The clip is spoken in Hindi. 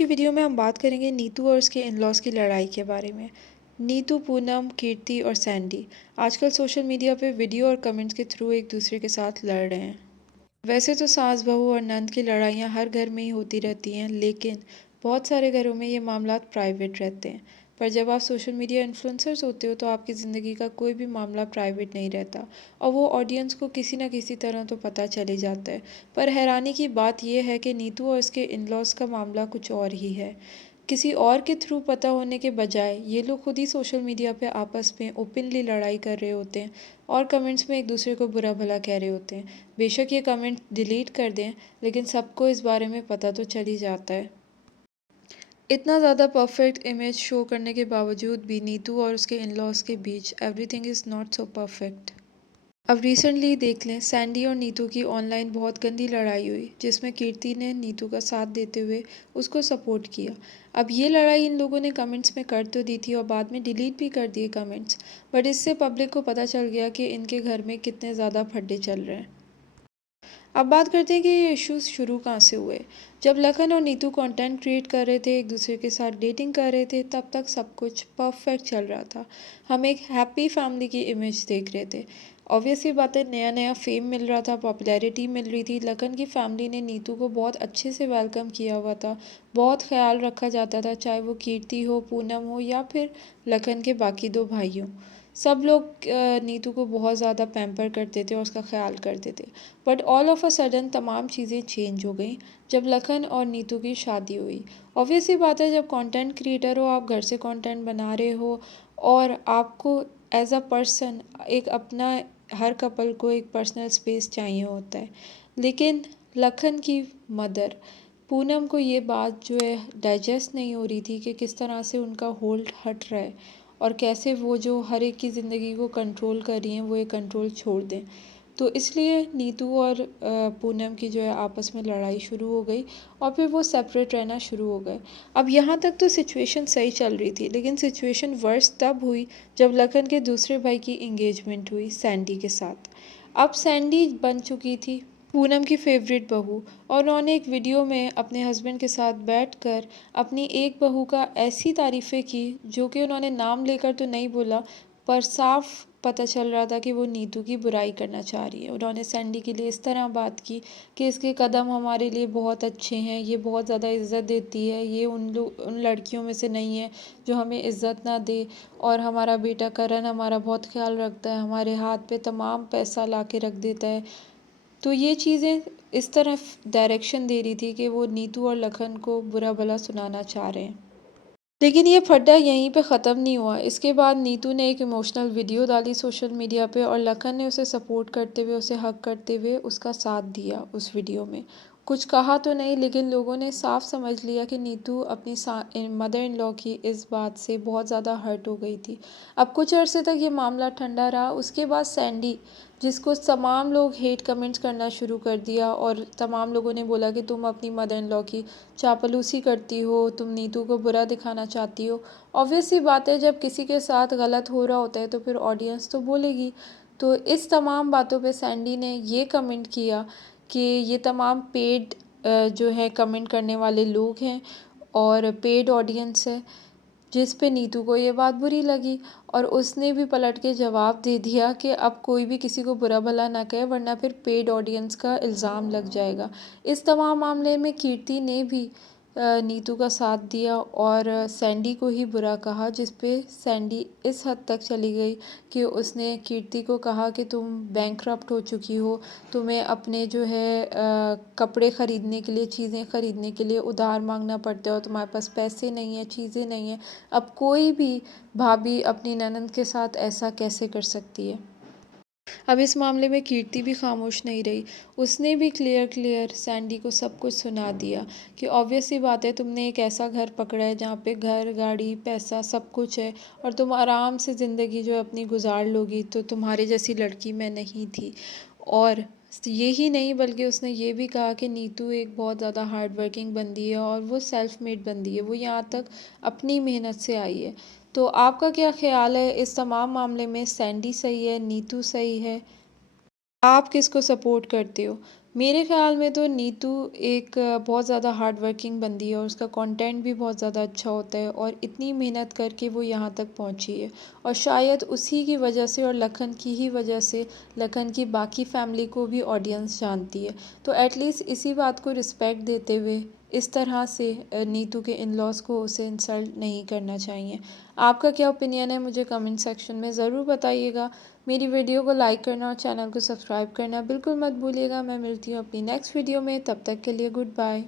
की वीडियो में हम बात करेंगे नीतू और उसके इन-लॉज़ की लड़ाई के बारे में। नीतू, पूनम, कीर्ति और सैंडी आजकल सोशल मीडिया पे वीडियो और कमेंट्स के थ्रू एक दूसरे के साथ लड़ रहे हैं। वैसे तो सास बहू और नंद की लड़ाइयाँ हर घर में ही होती रहती हैं, लेकिन बहुत सारे घरों में ये मामलात प्राइवेट रहते हैं। पर जब आप सोशल मीडिया इन्फ्लुएंसर्स होते हो तो आपकी ज़िंदगी का कोई भी मामला प्राइवेट नहीं रहता और वो ऑडियंस को किसी न किसी तरह तो पता चल ही जाता है। पर हैरानी की बात यह है कि नीतू और इसके इन-लॉज़ का मामला कुछ और ही है। किसी और के थ्रू पता होने के बजाय ये लोग खुद ही सोशल मीडिया पे आपस में ओपनली लड़ाई कर रहे होते हैं और कमेंट्स में एक दूसरे को बुरा भला कह रहे होते हैं। बेशक ये कमेंट डिलीट कर दें, लेकिन सबको इस बारे में पता तो चल ही जाता है। इतना ज़्यादा परफेक्ट इमेज शो करने के बावजूद भी नीतू और उसके इन-लॉज़ के बीच everything is not so perfect. अब रिसेंटली देख लें, सैंडी और नीतू की ऑनलाइन बहुत गंदी लड़ाई हुई, जिसमें कीर्ति ने नीतू का साथ देते हुए उसको सपोर्ट किया। अब ये लड़ाई इन लोगों ने कमेंट्स में कर तो दी थी और बाद में डिलीट भी कर दिए कमेंट्स, बट इससे पब्लिक को पता चल गया कि इनके घर में कितने ज़्यादा फड्डे चल रहे हैं। अब बात करते हैं कि ये इश्यूज शुरू कहाँ से हुए। जब लखन और नीतू कंटेंट क्रिएट कर रहे थे, एक दूसरे के साथ डेटिंग कर रहे थे, तब तक सब कुछ परफेक्ट चल रहा था। हम एक हैप्पी फैमिली की इमेज देख रहे थे। ऑब्वियसली बात है, नया नया फेम मिल रहा था, पॉपुलैरिटी मिल रही थी। लखन की फैमिली ने नीतू को बहुत अच्छे से वेलकम किया हुआ था, बहुत ख्याल रखा जाता था, चाहे वो कीर्ति हो, पूनम हो या फिर लखन के बाकी दो भाई हों। सब लोग नीतू को बहुत ज़्यादा पैम्पर करते थे और उसका ख्याल करते थे। But all of a sudden तमाम चीज़ें चेंज हो गई जब लखन और नीतू की शादी हुई। ऑब्वियसली बात है, जब कंटेंट क्रिएटर हो, आप घर से कंटेंट बना रहे हो और आपको एज अ पर्सन एक अपना, हर कपल को एक पर्सनल स्पेस चाहिए होता है। लेकिन लखन की मदर पूनम को ये बात जो है डाइजेस्ट नहीं हो रही थी कि किस तरह से उनका होल्ड हट रहा है और कैसे वो जो हर एक की ज़िंदगी को कंट्रोल कर रही हैं वो ये कंट्रोल छोड़ दें। तो इसलिए नीतू और पूनम की जो है आपस में लड़ाई शुरू हो गई और फिर वो सेपरेट रहना शुरू हो गए। अब यहाँ तक तो सिचुएशन सही चल रही थी, लेकिन सिचुएशन वर्स तब हुई जब लखन के दूसरे भाई की इंगेजमेंट हुई सैंडी के साथ। अब सैंडी बन चुकी थी पूनम की फेवरेट बहू और उन्होंने एक वीडियो में अपने हस्बैंड के साथ बैठकर अपनी एक बहू का ऐसी तारीफ़ें की, जो कि उन्होंने नाम लेकर तो नहीं बोला, पर साफ पता चल रहा था कि वो नीतू की बुराई करना चाह रही है। उन्होंने सैंडी के लिए इस तरह बात की कि इसके कदम हमारे लिए बहुत अच्छे हैं, ये बहुत ज़्यादा इज़्ज़त देती है, ये उन लड़कियों में से नहीं है जो हमें इज़्ज़त ना दे, और हमारा बेटा करण हमारा बहुत ख्याल रखता है, हमारे हाथ पे तमाम पैसा ला के रख देता है। तो ये चीज़ें इस तरफ डायरेक्शन दे रही थी कि वो नीतू और लखन को बुरा भला सुनाना चाह रहे हैं। लेकिन ये फड्डा यहीं पे ख़त्म नहीं हुआ। इसके बाद नीतू ने एक इमोशनल वीडियो डाली सोशल मीडिया पे और लखन ने उसे सपोर्ट करते हुए, उसे हग करते हुए उसका साथ दिया उस वीडियो में। कुछ कहा तो नहीं, लेकिन लोगों ने साफ समझ लिया कि नीतू अपनी मदर इन लॉ की इस बात से बहुत ज़्यादा हर्ट हो गई थी। अब कुछ अरसे तक ये मामला ठंडा रहा। उसके बाद सैंडी, जिसको तमाम लोग हेट कमेंट्स करना शुरू कर दिया और तमाम लोगों ने बोला कि तुम अपनी मदर इन लॉ की चापलूसी करती हो, तुम नीतू को बुरा दिखाना चाहती हो। ऑब्वियस सी बात है, जब किसी के साथ गलत हो रहा होता है तो फिर ऑडियंस तो बोलेगी। तो इस तमाम बातों पे सैंडी ने ये कमेंट किया कि ये तमाम पेड जो है कमेंट करने वाले लोग हैं और पेड ऑडियंस है, जिस पे नीतू को ये बात बुरी लगी और उसने भी पलट के जवाब दे दिया कि अब कोई भी किसी को बुरा भला ना कहे, वरना फिर पेड ऑडियंस का इल्ज़ाम लग जाएगा। इस तमाम मामले में कीर्ति ने भी नीतू का साथ दिया और सैंडी को ही बुरा कहा, जिस पे सैंडी इस हद तक चली गई कि उसने कीर्ति को कहा कि तुम बैंकरप्ट हो चुकी हो, तुम्हें अपने जो है कपड़े ख़रीदने के लिए, चीज़ें ख़रीदने के लिए उधार मांगना पड़ता है और तुम्हारे पास पैसे नहीं हैं, चीज़ें नहीं हैं। अब कोई भी भाभी अपनी ननंद के साथ ऐसा कैसे कर सकती है। अब इस मामले में कीर्ति भी खामोश नहीं रही। उसने भी क्लियर सैंडी को सब कुछ सुना दिया कि ऑब्वियस सी बात है, तुमने एक ऐसा घर पकड़ा है जहाँ पे घर, गाड़ी, पैसा सब कुछ है और तुम आराम से ज़िंदगी जो है अपनी गुजार लोगी, तो तुम्हारे जैसी लड़की मैं नहीं थी। और यही नहीं, बल्कि उसने ये भी कहा कि नीतू एक बहुत ज़्यादा हार्ड वर्किंग बंदी है और वो सेल्फ मेड बंदी है, वो यहाँ तक अपनी मेहनत से आई है। तो आपका क्या ख्याल है इस तमाम मामले में, सैंडी सही है, नीतू सही है? आप किसको सपोर्ट करते हो? मेरे ख़्याल में तो नीतू एक बहुत ज़्यादा हार्ड वर्किंग बंदी है और उसका कंटेंट भी बहुत ज़्यादा अच्छा होता है और इतनी मेहनत करके वो यहाँ तक पहुँची है। और शायद उसी की वजह से और लखन की ही वजह से लखन की बाकी फैमिली को भी ऑडियंस जानती है। तो एटलीस्ट इसी बात को रिस्पेक्ट देते हुए इस तरह से नीतू के इन लॉज को उसे इंसल्ट नहीं करना चाहिए। आपका क्या ओपिनियन है मुझे कमेंट सेक्शन में ज़रूर बताइएगा। मेरी वीडियो को लाइक करना और चैनल को सब्सक्राइब करना बिल्कुल मत भूलिएगा। मैं मिलती हूँ अपनी नेक्स्ट वीडियो में, तब तक के लिए गुड बाय।